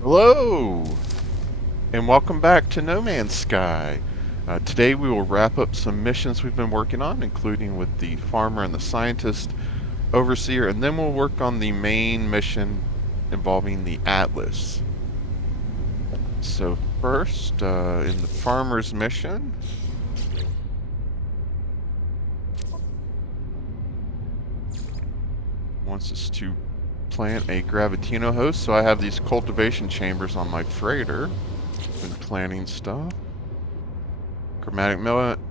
Hello, and welcome back to No Man's Sky. Today we will wrap up some missions we've been working on, including with the farmer and the scientist, overseer, and then we'll work on the main mission involving the Atlas. So first, in the farmer's mission, wants us to plant a Gravitino host, so I have these cultivation chambers on my freighter. Been planting stuff. Chromatic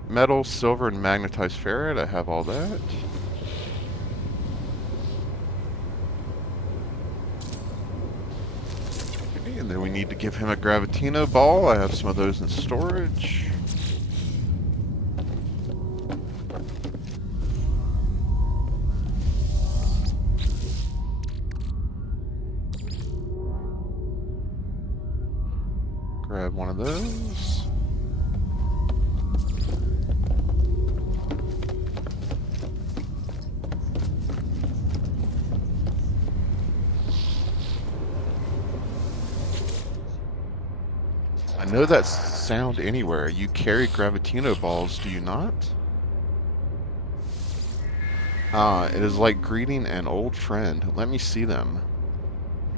metal, silver, and magnetized ferrite. I have all that. Okay, and then we need to give him a Gravitino ball. I have some of those in storage. Grab one of those. I know that sound anywhere. You carry Gravitino balls, do you not? Ah, it is like greeting an old friend. Let me see them.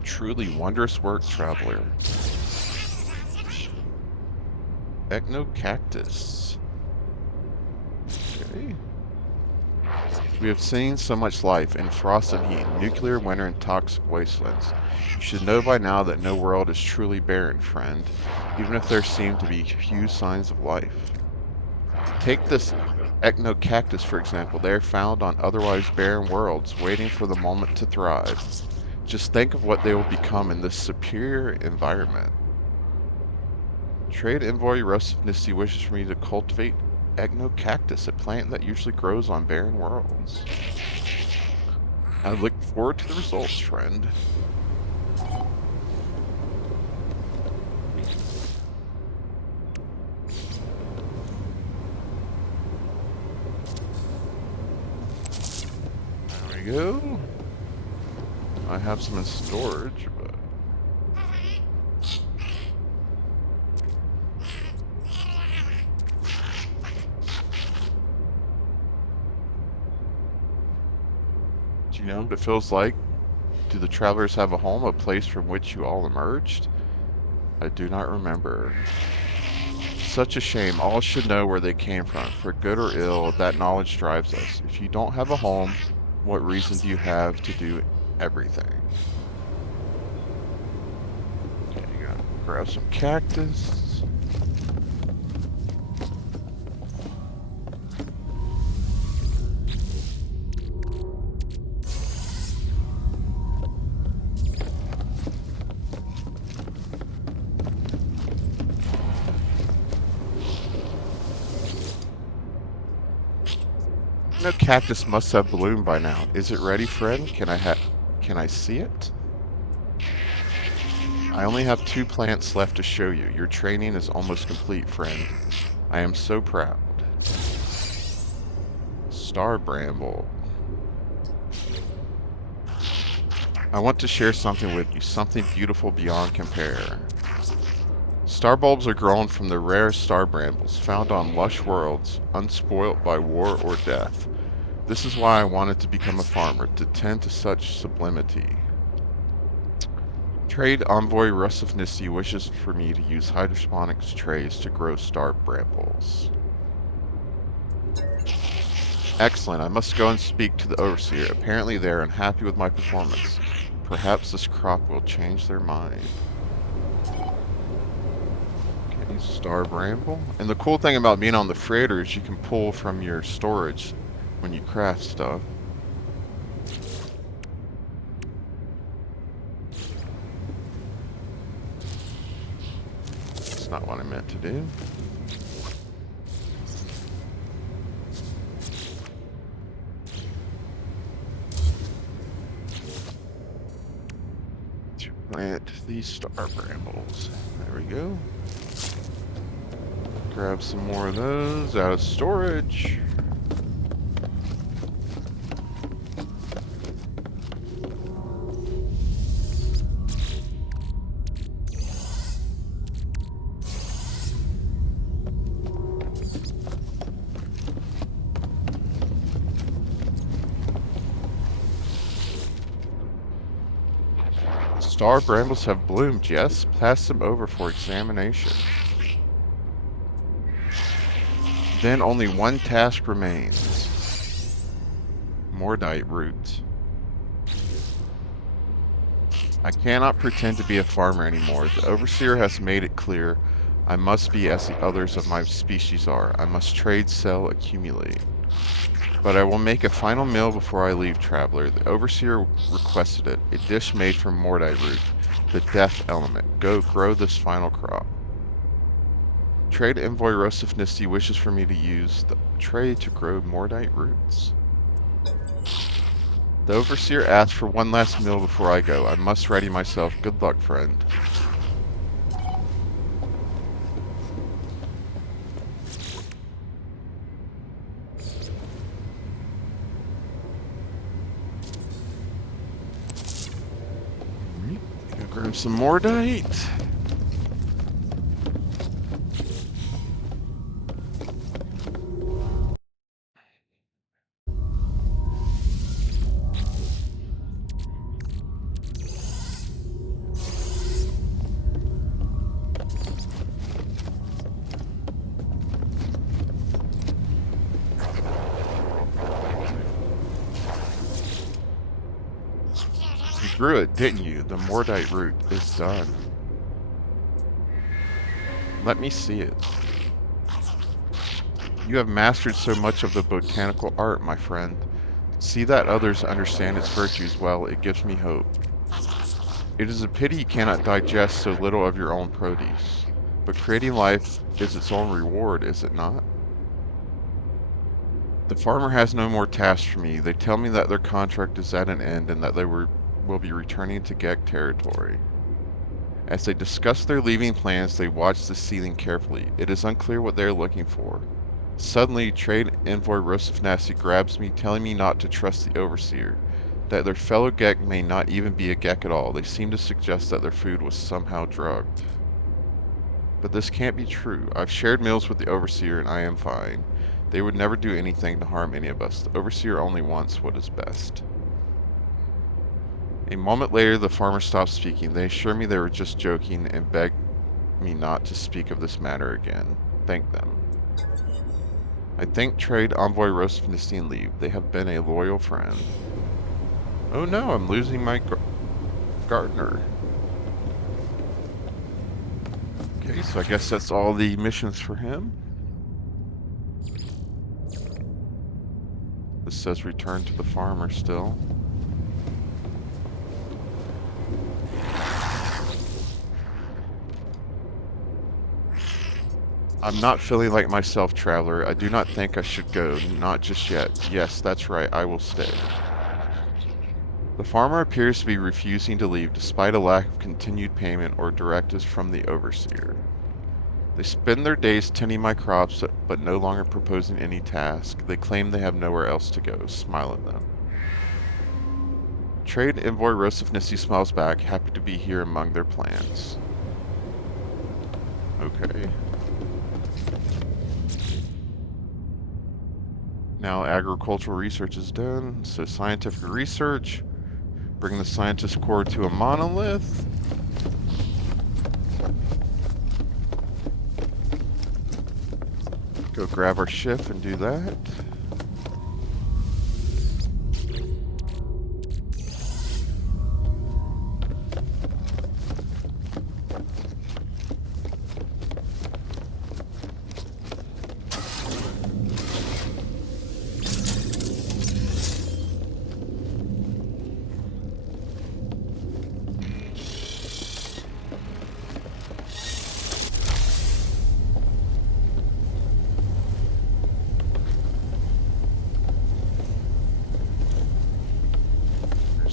Truly wondrous work, traveler. Echinocactus. Okay. We have seen so much life in frost and heat, nuclear winter and toxic wastelands. You should know by now that no world is truly barren, friend, even if there seem to be few signs of life. Take this echinocactus, for example. They are found on otherwise barren worlds, waiting for the moment to thrive. Just think of what they will become in this superior environment. Trade envoy Rustifnissy wishes for me to cultivate echinocactus, a plant that usually grows on barren worlds. I look forward to the results, friend. There we go. I have some in storage, but... Do you know what it feels like? Do the travelers have a home, a place from which you all emerged? I do not remember. Such a shame. All should know where they came from. For good or ill, that knowledge drives us. If you don't have a home, what reason do you have to do everything? Okay, you gotta grab some cactus. No, cactus must have bloomed by now. Is it ready, friend? Can I see it? I only have 2 plants left to show you. Your training is almost complete, friend. I am so proud. Star bramble. I want to share something with you, something beautiful beyond compare. Star bulbs are grown from the rare star brambles found on lush worlds, unspoilt by war or death. This is why I wanted to become a farmer, to tend to such sublimity. Trade envoy Rustifnissy wishes for me to use hydroponics trays to grow star brambles. Excellent. I must go and speak to the overseer. Apparently they are unhappy with my performance. Perhaps this crop will change their mind. Okay, star bramble. And the cool thing about being on the freighter is you can pull from your storage when you craft stuff. That's not what I meant to do. To plant these star brambles. There we go. Grab some more of those out of storage. Star brambles have bloomed, yes. Pass them over for examination. Then only one task remains. Mordite root. I cannot pretend to be a farmer anymore. The overseer has made it clear I must be as the others of my species are. I must trade, sell, accumulate. But I will make a final meal before I leave, traveler. The overseer requested it. A dish made from mordite root, the death element. Go grow this final crop. Trade envoy Rosifnisti wishes for me to use the tray to grow mordite roots. The overseer asked for one last meal before I go. I must ready myself. Good luck, friend. Go grab some mordite. You grew it, didn't you? The mordite root is done. Let me see it. You have mastered so much of the botanical art, my friend. See that others understand its virtues well, it gives me hope. It is a pity you cannot digest so little of your own produce. But creating life is its own reward, is it not? The farmer has no more tasks for me. They tell me that their contract is at an end and that they will be returning to Gek territory. As they discuss their leaving plans, they watch the ceiling carefully. It is unclear what they are looking for. Suddenly, trade envoy Rosifnasti grabs me, telling me not to trust the overseer, that their fellow Gek may not even be a Gek at all. They seem to suggest that their food was somehow drugged. But this can't be true. I've shared meals with the overseer and I am fine. They would never do anything to harm any of us. The overseer only wants what is best. A moment later, the farmer stopped speaking. They assure me they were just joking and beg me not to speak of this matter again. Thank them. I thank Trade Envoy Rosifnisti and leave. They have been a loyal friend. Oh no, I'm losing my gardener. Okay, so I guess that's all the missions for him. This says return to the farmer still. I'm not feeling like myself, traveler. I do not think I should go. Not just yet. Yes, that's right. I will stay. The farmer appears to be refusing to leave despite a lack of continued payment or directives from the overseer. They spend their days tending my crops, but no longer proposing any task. They claim they have nowhere else to go. Smile at them. Trade envoy Rosifnisti smiles back, happy to be here among their plans. Okay. Now agricultural research is done, so scientific research. Bring the scientist core to a monolith. Go grab our shift and do that.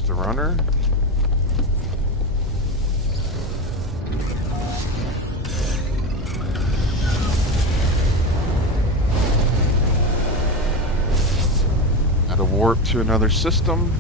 The runner. Add a warp to another system.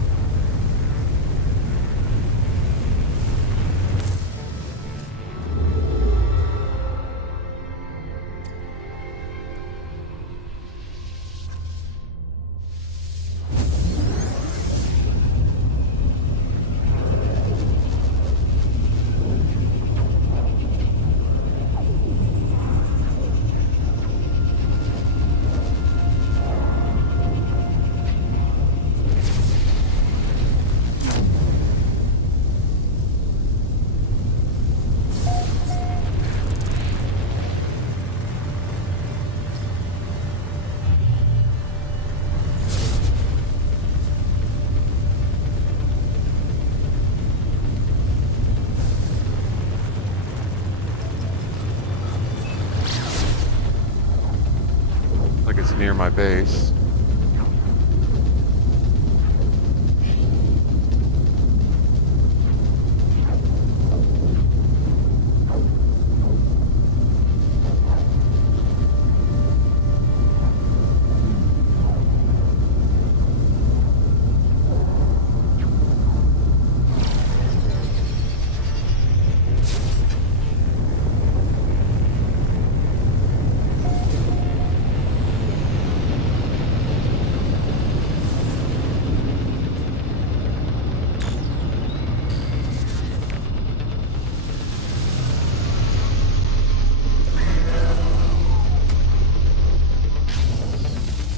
near my base.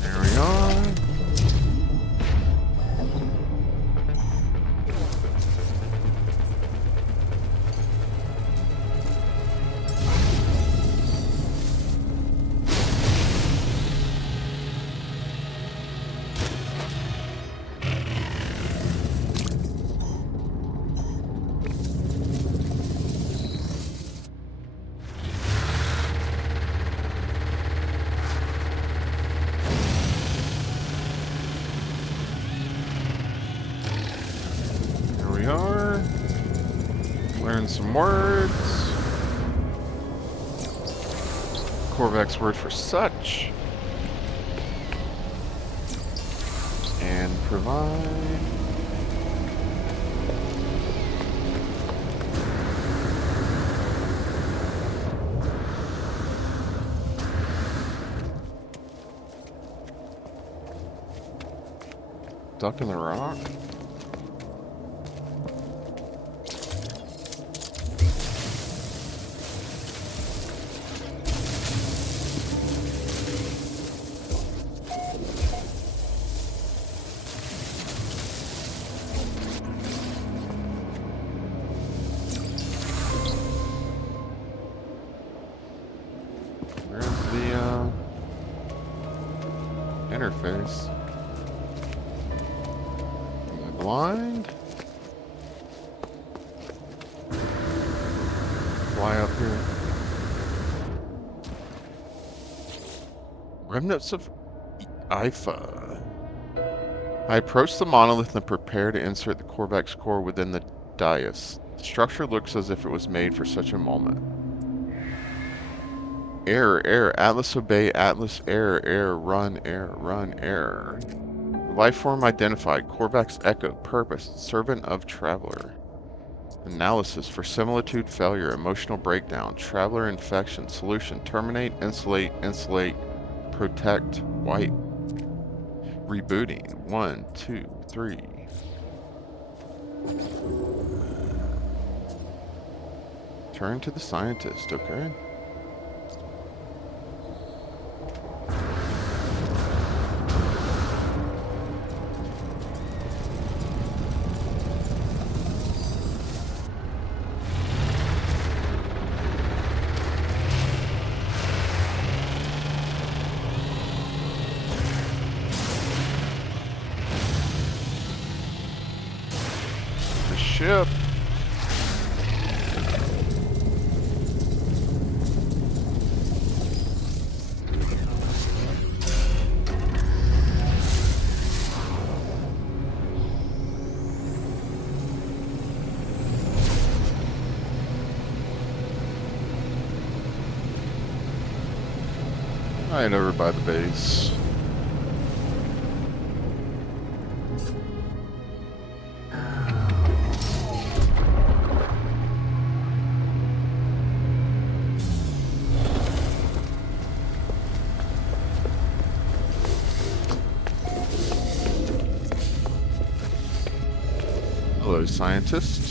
There we are. Here we are. Learn some words. Korvax word for such. And provide. Duck in the rock. Where's the interface? Am I blind? Fly up here. Remnants of IFA. I approach the monolith and prepare to insert the Korvax core within the dais. The structure looks as if it was made for such a moment. Error, error, Atlas obey, Atlas, error, error, run, error. Life form identified, Korvax echo, purpose, servant of traveler. Analysis for similitude failure, emotional breakdown, traveler infection, solution, terminate, insulate, protect, white. Rebooting, 1, 2, 3. Turn to the scientist, okay. Ship. Right over by the base. Hello, scientist.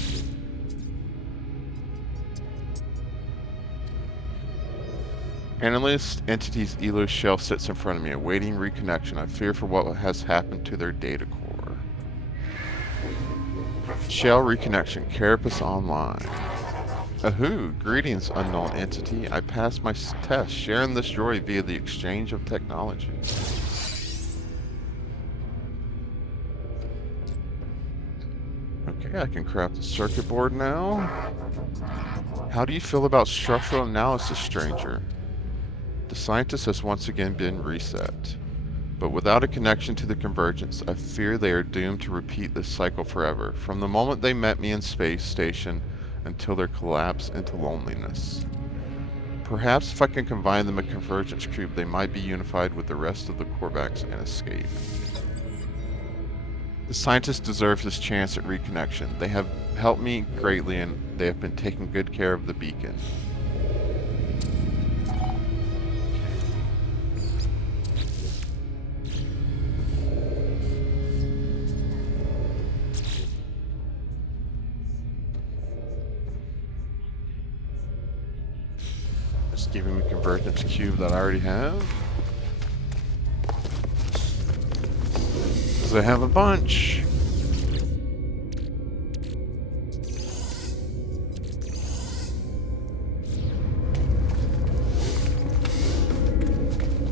Analyst entity's Elo shell sits in front of me, awaiting reconnection. I fear for what has happened to their data core. Shell reconnection, Carapace online. Ahoo, greetings, unknown entity. I passed my test, sharing this droid via the exchange of technology. Okay, I can craft a circuit board now. How do you feel about structural analysis, stranger? The scientist has once again been reset. But without a connection to the convergence, I fear they are doomed to repeat this cycle forever, from the moment they met me in space station until their collapse into loneliness. Perhaps if I can combine them a convergence cube, they might be unified with the rest of the Korvax and escape. The scientist deserves this chance at reconnection. They have helped me greatly and they have been taking good care of the beacon. Just giving me convergence cube that I already have. Because I have a bunch.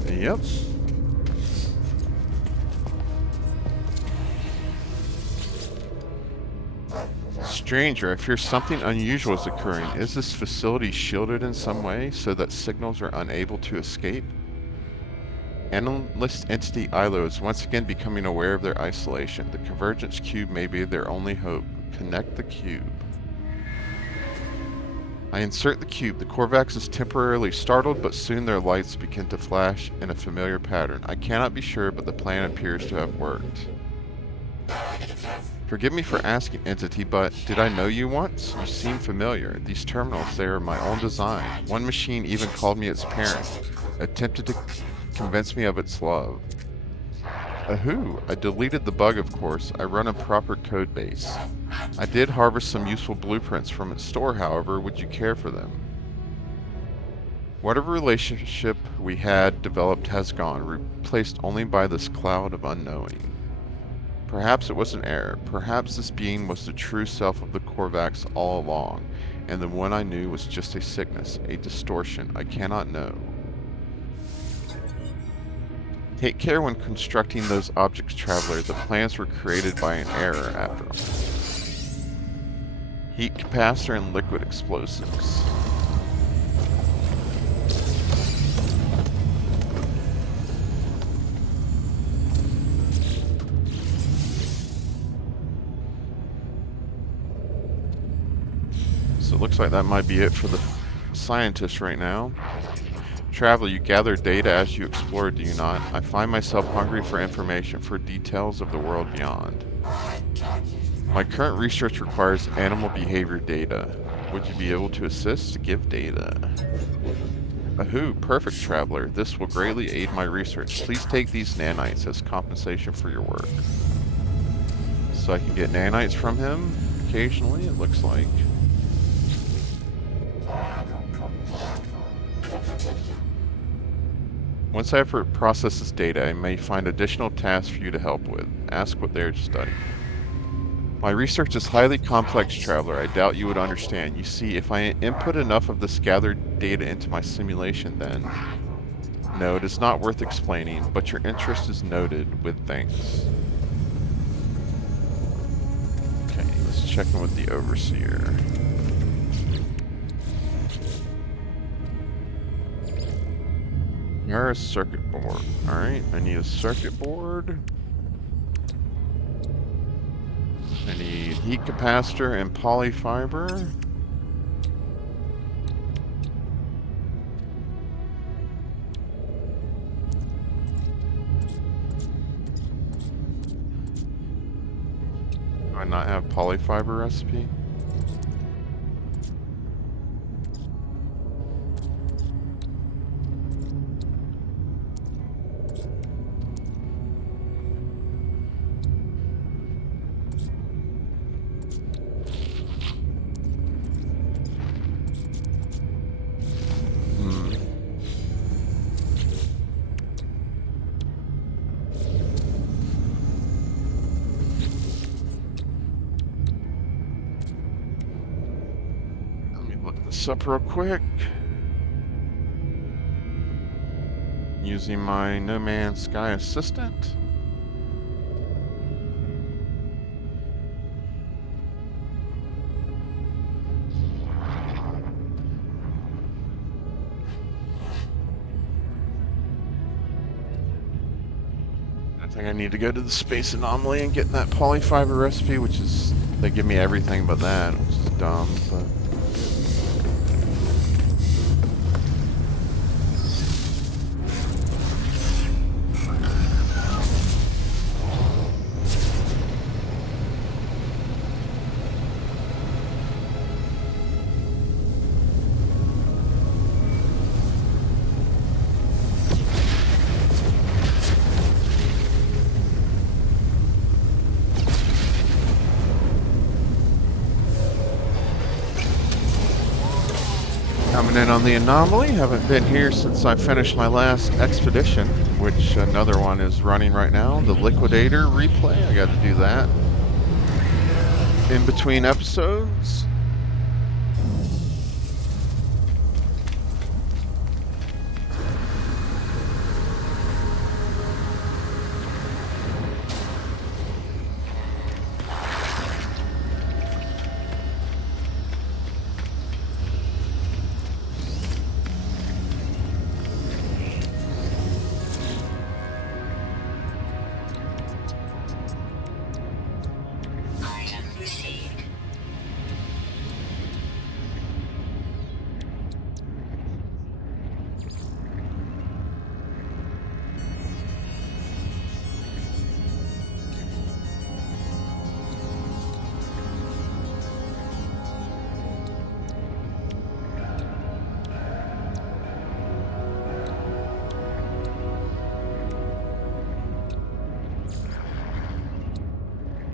Yep. Stranger, I fear something unusual is occurring. Is this facility shielded in some way so that signals are unable to escape? Analyst entity ILO is once again becoming aware of their isolation. The convergence cube may be their only hope. Connect the cube. I insert the cube. The Korvax is temporarily startled, but soon their lights begin to flash in a familiar pattern. I cannot be sure, but the plan appears to have worked. Forgive me for asking, Entity, but did I know you once? You seem familiar. These terminals, they are my own design. One machine even called me its parent, attempted to convince me of its love. Ahoo! I deleted the bug, of course. I run a proper code base. I did harvest some useful blueprints from its store, however. Would you care for them? Whatever relationship we had developed has gone, replaced only by this cloud of unknowing. Perhaps it was an error. Perhaps this being was the true self of the Korvax all along, and the one I knew was just a sickness, a distortion. I cannot know. Take care when constructing those objects, Traveler. The plans were created by an error, after all. Heat capacitor and liquid explosives. So it looks like that might be it for the scientists right now. Traveler, you gather data as you explore, do you not? I find myself hungry for information, for details of the world beyond. My current research requires animal behavior data. Would you be able to assist to give data? Ahoo, perfect, Traveler. This will greatly aid my research. Please take these nanites as compensation for your work. So I can get nanites from him occasionally, it looks like. Once I have processed this data, I may find additional tasks for you to help with. Ask what they are studying. My research is highly complex, Traveler. I doubt you would understand. You see, if I input enough of this gathered data into my simulation, then... No, it is not worth explaining, but your interest is noted with thanks. Okay, let's check in with the Overseer. Where is circuit board? Alright, I need a circuit board. I need heat capacitor and polyfiber. Do I not have polyfiber recipe? Up real quick. Using my No Man's Sky assistant. think I need to go to the space anomaly and get that polyfiber recipe, which is, they give me everything but that, which is dumb, but. Coming in on the anomaly. Haven't been here since I finished my last expedition, which another one is running right now. The Liquidator replay. I got to do that in between episodes.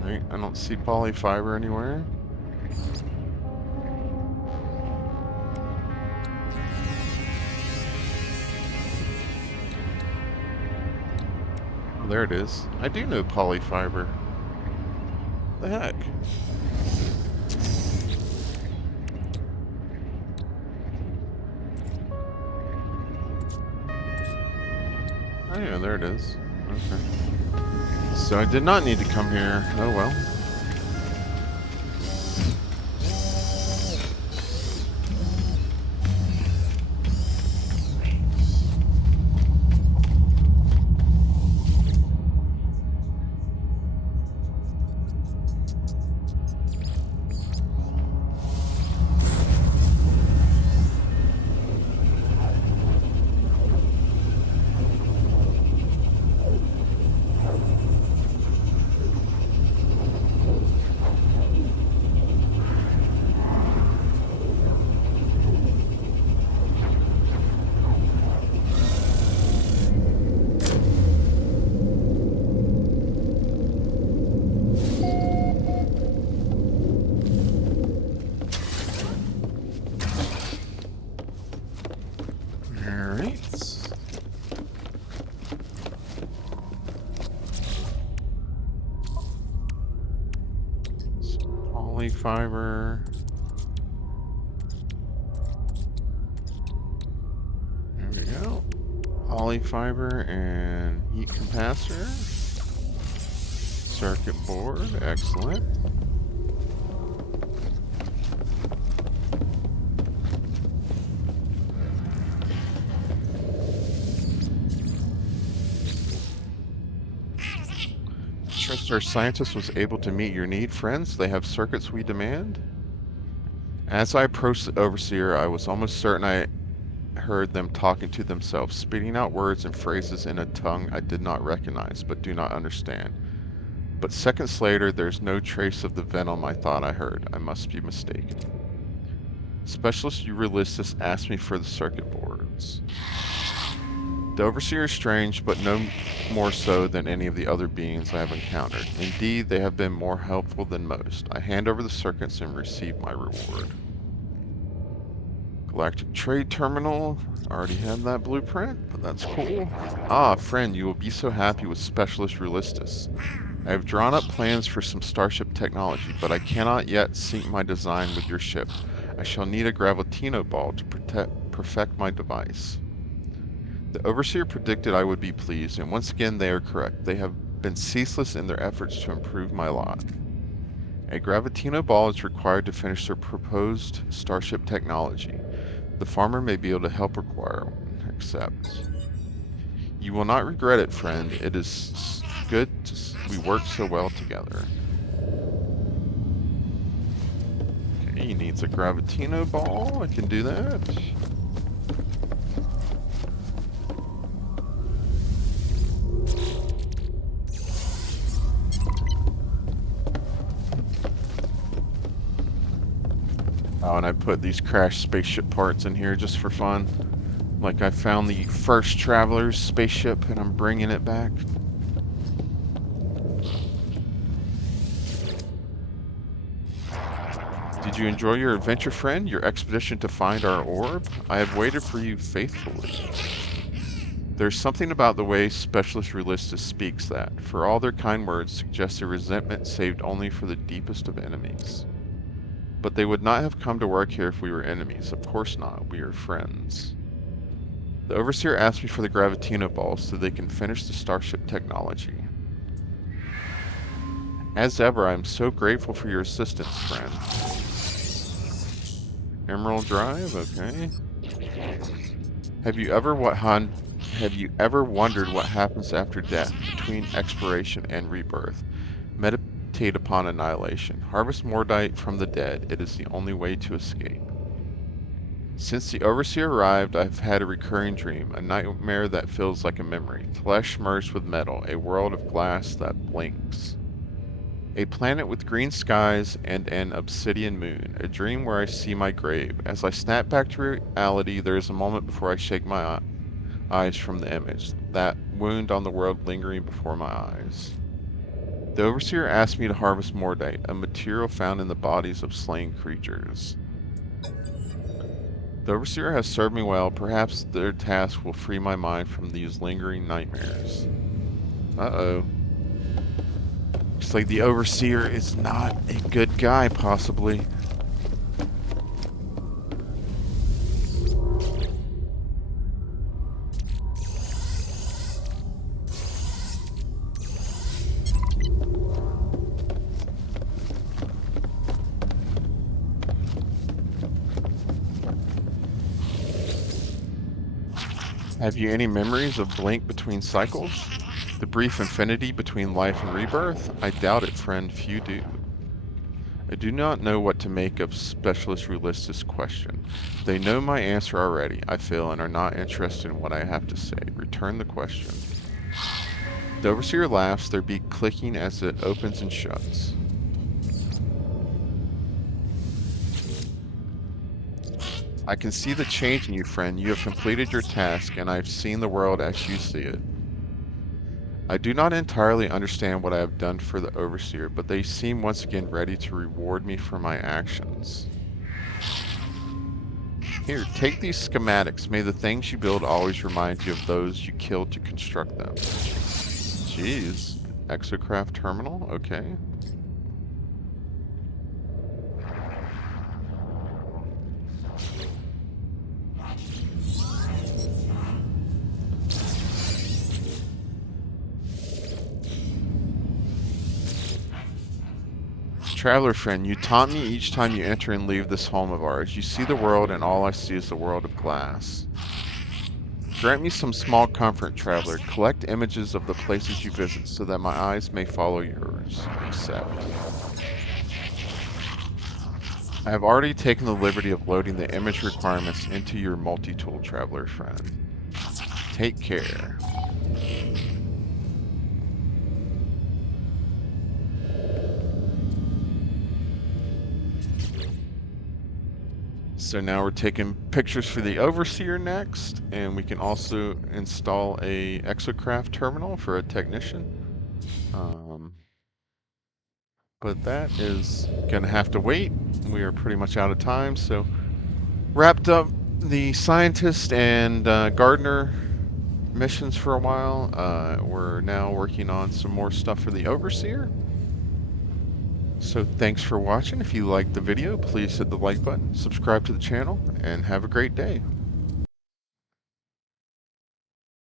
Right, I don't see polyfiber anywhere. Oh, there it is. I do know polyfiber. The heck? Oh yeah, there it is. Okay. So I did not need to come here. Oh well. Fiber. There we go. Polyfiber and heat capacitor. Circuit board. Excellent. Trust our scientist was able to meet your need, friends. They have circuits we demand. As I approached the overseer, I was almost certain I heard them talking to themselves, spitting out words and phrases in a tongue I did not recognize, but do not understand. But seconds later, there's no trace of the venom I thought I heard. I must be mistaken. Specialist Ulysses asked me for the circuit boards. The Overseer is strange, but no more so than any of the other beings I have encountered. Indeed, they have been more helpful than most. I hand over the circuits and receive my reward. Galactic Trade Terminal. Already had that blueprint, but that's cool. Ah, friend, you will be so happy with Specialist Ulysses. I have drawn up plans for some starship technology, but I cannot yet sync my design with your ship. I shall need a gravitino ball to perfect my device. The Overseer predicted I would be pleased, and once again they are correct. They have been ceaseless in their efforts to improve my lot. A gravitino ball is required to finish their proposed starship technology. The farmer may be able to help acquire one. Accept. You will not regret it, friend. It is we work so well together. Okay, he needs a Gravitino ball. I can do that. Oh, and I put these crashed spaceship parts in here just for fun. Like I found the first traveler's spaceship and I'm bringing it back. Did you enjoy your adventure, friend? Your expedition to find our orb? I have waited for you faithfully. There's something about the way Specialist Relistus speaks that, for all their kind words, suggests a resentment saved only for the deepest of enemies. But they would not have come to work here if we were enemies. Of course not. We are friends. The Overseer asked me for the Gravitino balls so they can finish the starship technology. As ever, I am so grateful for your assistance, friend. Emerald Drive, okay. Have you ever wondered what happens after death, between expiration and rebirth? Meditate upon annihilation. Harvest Mordite from the dead. It is the only way to escape. Since the Overseer arrived, I've had a recurring dream, a nightmare that feels like a memory. Flesh merged with metal, a world of glass that blinks. A planet with green skies and an obsidian moon. A dream where I see my grave. As I snap back to reality, there is a moment before I shake my eyes from the image. That wound on the world lingering before my eyes. The Overseer asked me to harvest Mordite, a material found in the bodies of slain creatures. The Overseer has served me well. Perhaps their task will free my mind from these lingering nightmares. Uh-oh. Looks like the Overseer is not a good guy, possibly. Have you any memories of Blink Between Cycles? The brief infinity between life and rebirth? I doubt it, friend. Few do. I do not know what to make of Specialist Relistus' question. They know my answer already, I feel, and are not interested in what I have to say. Return the question. The Overseer laughs, their beak clicking as it opens and shuts. I can see the change in you, friend. You have completed your task, and I have seen the world as you see it. I do not entirely understand what I have done for the Overseer, but they seem once again ready to reward me for my actions. Here, take these schematics. May the things you build always remind you of those you killed to construct them. Jeez. Exocraft terminal? Okay. Traveler friend, you taunt me each time you enter and leave this home of ours. You see the world, and all I see is the world of glass. Grant me some small comfort, traveler. Collect images of the places you visit so that my eyes may follow yours. Accept. I have already taken the liberty of loading the image requirements into your multi-tool, traveler friend. Take care. So now we're taking pictures for the Overseer next, and we can also install a exocraft terminal for a technician. But that is gonna have to wait. We are pretty much out of time, so wrapped up the scientist and gardener missions for a while. We're now working on some more stuff for the Overseer. So thanks for watching. If you liked the video, please hit the like button, subscribe to the channel, and have a great day.